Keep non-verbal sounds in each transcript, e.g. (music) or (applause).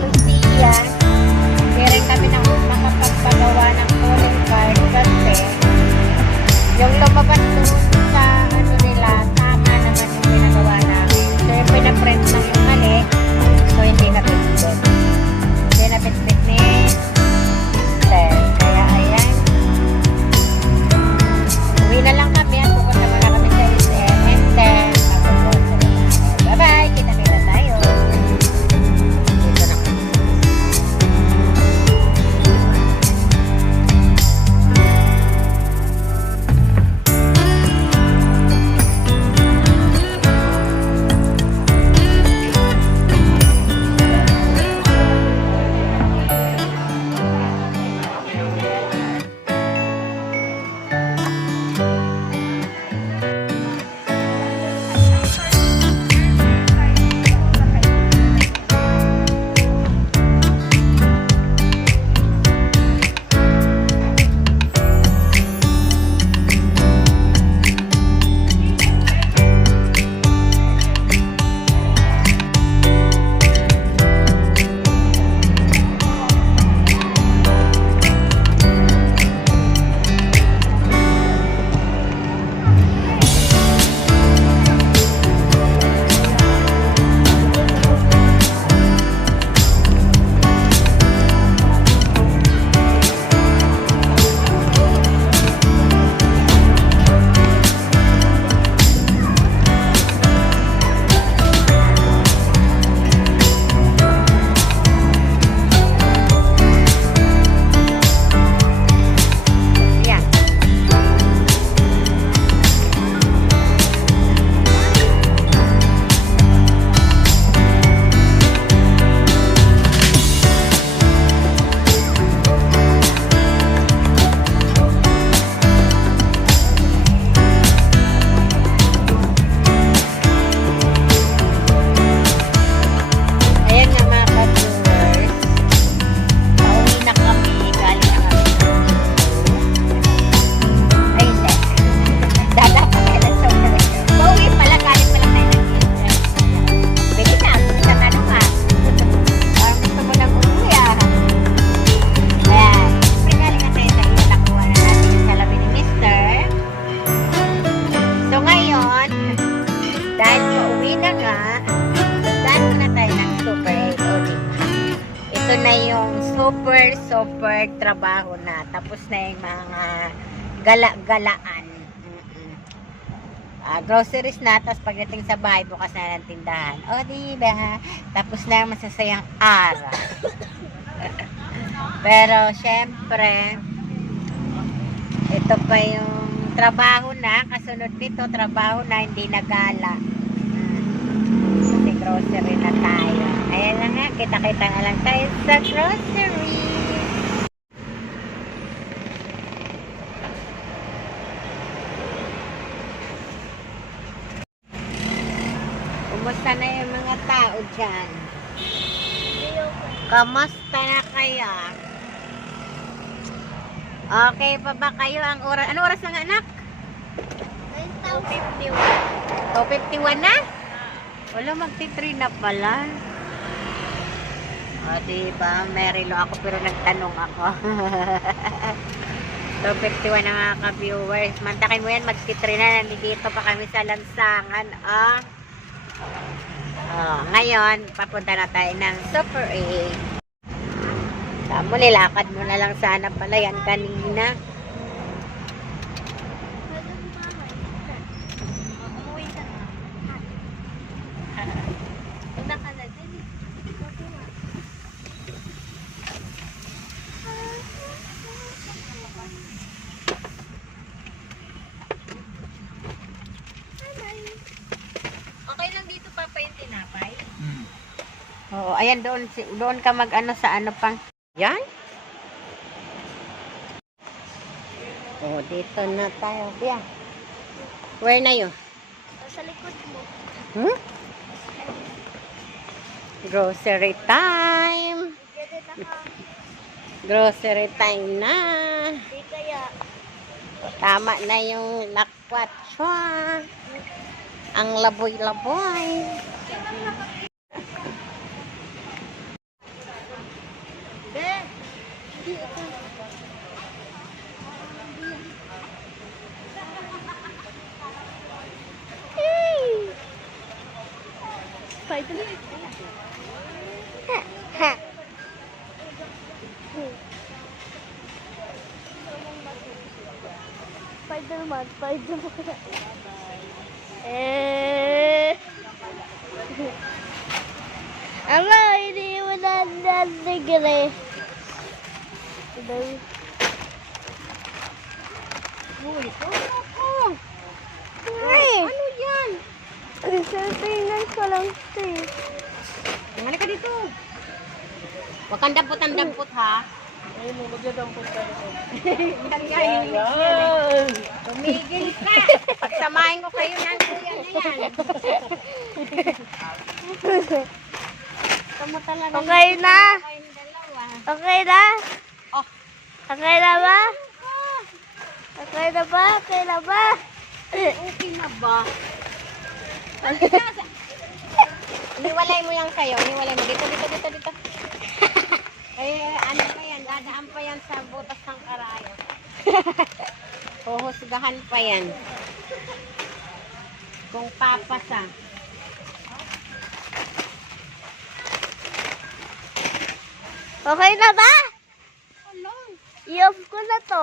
这是一眼 super trabaho na. Tapos na yung mga gala-galaan. Mm-mm. Ah, groceries na, tapos pagdating sa bahay, bukas na ng tindahan. O, di ba? Tapos na ang masasayang araw. (laughs) Pero, syempre, ito pa yung trabaho na. Kasunod nito, trabaho na, hindi na gala. Mm. Kasi grocery na tayo. Ayan na nga, kita-kita na lang tayo sa grocery. Kumusta na yung mga tao dyan? Kamusta na kaya? Okay pa ba kayo ang oras? Ano oras ng anak? 251. 251 na? Wala, magti-3 na pala. O, diba? Merilo ako pero nagtanong ako. (laughs) 251 na mga ka-viewers. Mantakin mo yan, magti-3 na. Nandito pa kami sa lansangan. Ah. Oh, ngayon, papunta na tayo ng Super 8. Tamo, nilakad mo na lang sana pala yan kanina. Okay lang dito papa yung tinapay. Oo, ayan doon, si- doon ka mag-ano sa ano pang. Yan? Oo, dito na tayo. Yeah. Where na yun? Sa likod mo. Hmm? Grocery time. Grocery time na. Di kaya. Tama na yung lakwatsa. Ang laboy-laboy. Spider-Man, Spider-Man. Eh. Ama, hindi mo na nanigre. Uy, tulog ko. Ay! Ano yan? Tingnan ko lang ito eh. Tumali ka dito. Huwag kang dampot-dampot ha. Ay, mo magdadampot tayo. Yan nga, hilig yan. Tumigil ka. Pagsamahin ko kayo ng kuya na yan. Okay na? Okay na? Oh. Okay na ba? Okay na ba? Okay na ba? Okay na ba? Iniwalay mo yan kayo. Iniwalay mo. Dito, dito, dito, dito. (laughs) Eh, ano pa yan? Dadaan pa yan sa butas ng karayo. (laughs) Huhusgahan pa yan. Kung papasa. Okay na ba? Ano? I-off ko na to.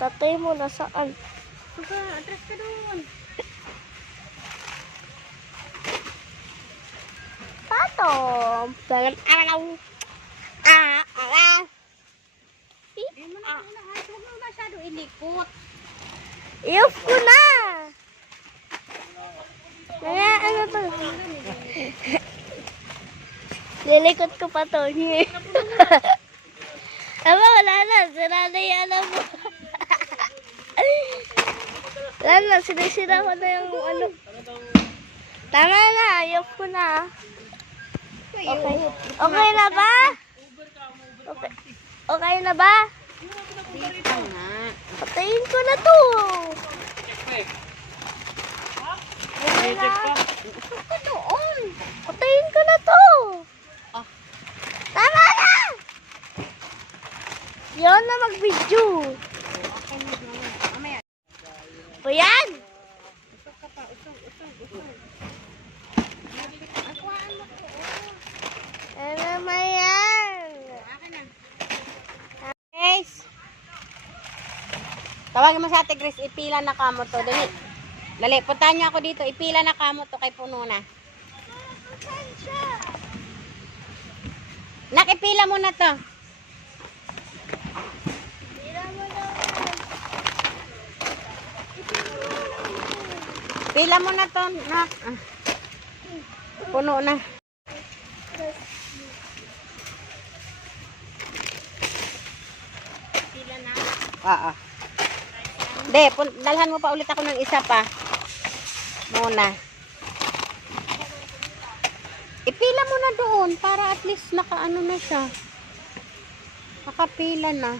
Tatay mo na saan? Suga, atras ka doon. Pato. Tangan araw. Ah, ah. Eh, muna, muna. Ay, huwag mo masyado ilikot. I-off ko na. Kaya ano to? Lilikot ko pa to. (laughs) Aba, wala na. Sira na yung alam mo. Wala na. Sinisira ko na yung ano. Tama na. I-off ko na. Okay. Okay na ba? Okay. Okay na ba? Patayin ko na to. Okay na. Ka doon. Patayin ko na to. Tama na! Yun na mag-video. Okay na doon. Mamaya. O yan! Usok ka pa. Usok, usok, usok. Akuhaan mo ko. Ano naman yan? Akin na. Grace. Tawagin mo sa ate Grace, ipila na kamo to. Dali. Dali, puntahan niyo ako dito. Ipila na kamo to kay puno na. Nak, ipila mo na to. Pila mo na to, nak. Ah. Puno na. Pila na? Oo. De, dalhan mo pa ulit ako ng isa pa. Muna. Ipila mo na doon para at least nakaano na siya. Nakapila na.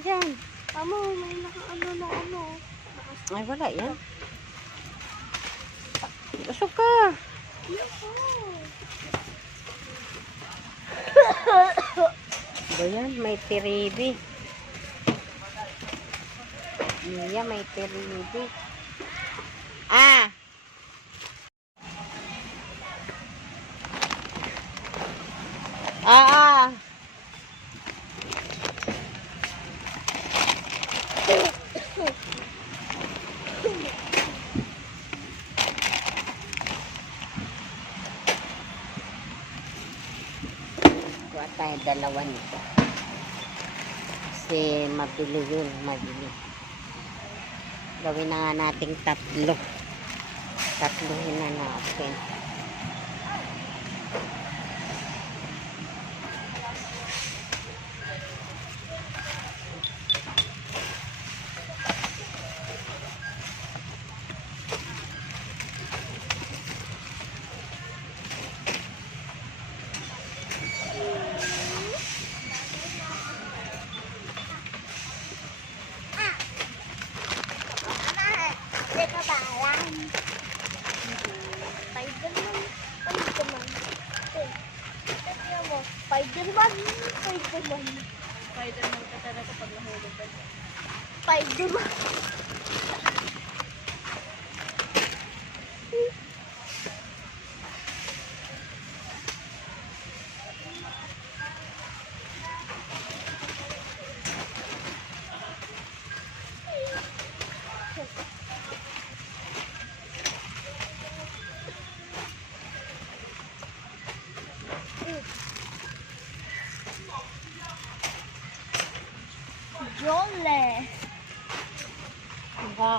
Dyan? Amo, may naka-ano na ano. Ay, wala yan. Usok ka. Ba yan? May tiribi. Iya, may tiribi. Ah, ah. Kuha dalawa nito. Kasi mabili yun, mabili. Gawin na nga nating tatlo. Tatluhin na natin. Spider-Man. Spider-Man. Spider-Man ka talaga pag nahulog ka. Spider-Man.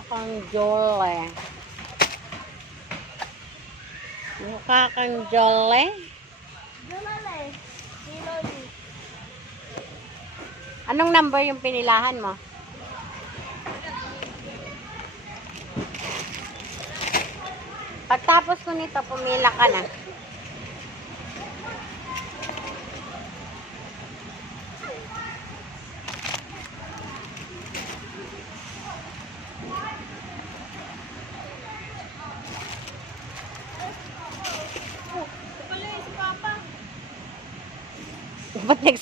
Kang jole. Mukha kang jole. Jole. Anong number yung pinilahan mo? Pagtapos ko nito, pumila ka na.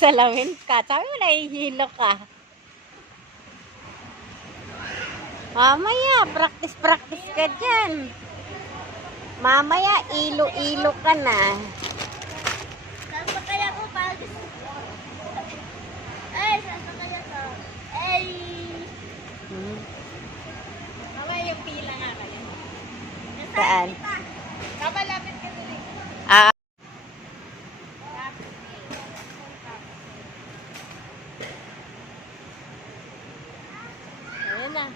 Ba't nagsalamin ka? Sabi mo nahihilo ka. Mamaya, practice-practice ka dyan. Mamaya, ilo-ilo ka na. Saan pa kaya ko pag... Ay, saan pa kaya ko? Ay! Hmm. Mamaya yung pila nga kaya. Saan? Kamalapit ka tuloy. Ah, Ayan na.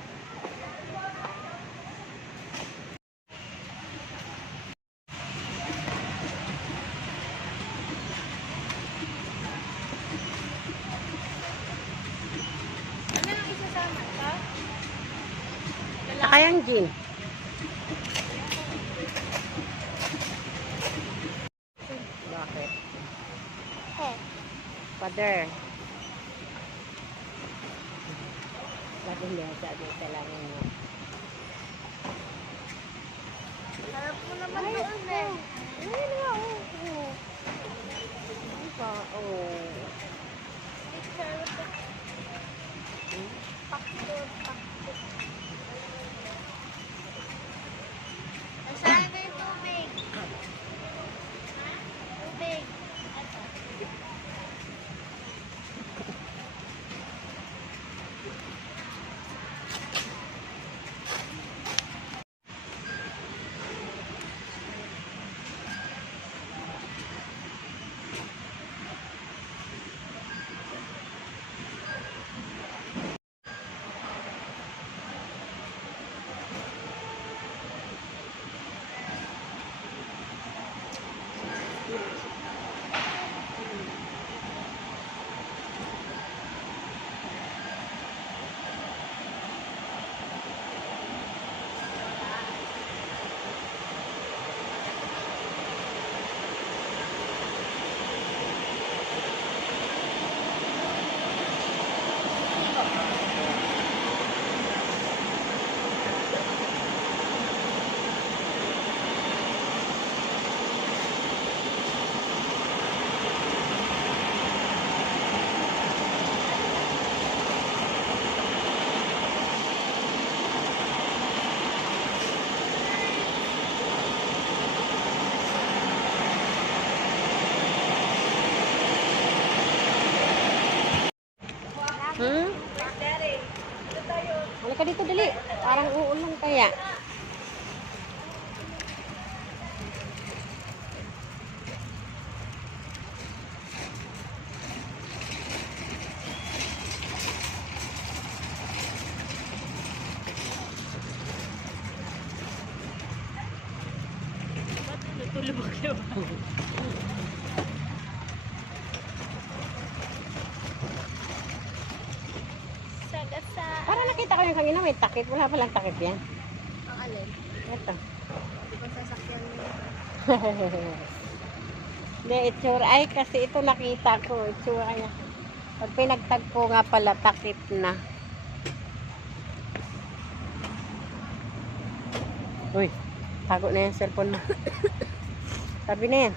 Ano yung isasama ka? Saka yung gin. Bakit? Eh, Father. Bakit hindi ang sabi sa langin mo? harap mo naman doon eh. Ayun nga, oo. oo. Ano ba? Oo. Picture with the... Pakto, pakto. Nasaan na yung tubig? Ha? Tubig. Hmm? Halika dito, dali. Parang uulan kaya. Tulubog-lubog. Sagasa. Para nakita ko yung kanina may takip. Wala palang takip yan. Ang alin? Ito. Di ba sasakyan mo? (laughs) Hindi, itsura. Ay, kasi ito nakita ko. Itsura niya. Pag pinagtagpo nga pala, takip na. Uy, tago na yung cellphone mo. (coughs) Sabi na yan.